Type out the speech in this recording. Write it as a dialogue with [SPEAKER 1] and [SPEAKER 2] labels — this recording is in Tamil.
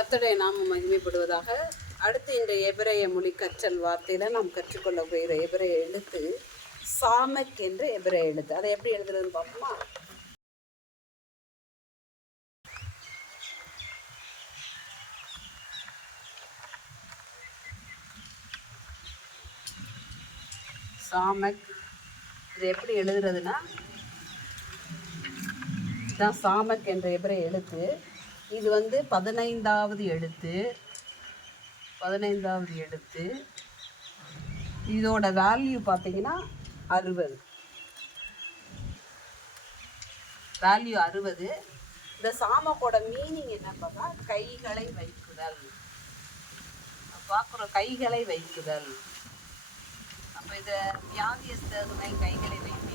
[SPEAKER 1] கத்தடை நாம மகிமைப்படுவதாக அடுத்து இந்த எபிரைய மொழி கற்றல் வார்த்தையில் நாம் கற்றுக்கொள்ள போகிற எபிரைய எழுத்து சாமக் என்று எபிரைய எழுத்து. அதை எப்படி எழுதுறதுன்னு பார்ப்போமா? சாமக் இது எப்படி எழுதுறதுன்னா இதுதான் சாமக் என்ற எபிரேய எழுத்து. இது வந்து பதினைந்தாவது எழுத்து. பதினைந்தாவது எழுத்து. இதோட வேல்யூ பார்த்தீங்கன்னா அறுபது. வேல்யூ அறுபது. இந்த சாமக்கோட மீனிங் என்ன பார்த்தா கைகளை வைக்குதல். பார்க்குறோம் கைகளை வைக்குதல். அப்போ இதை வியாதியஸ்தர்களை கைகளை வைக்குதல்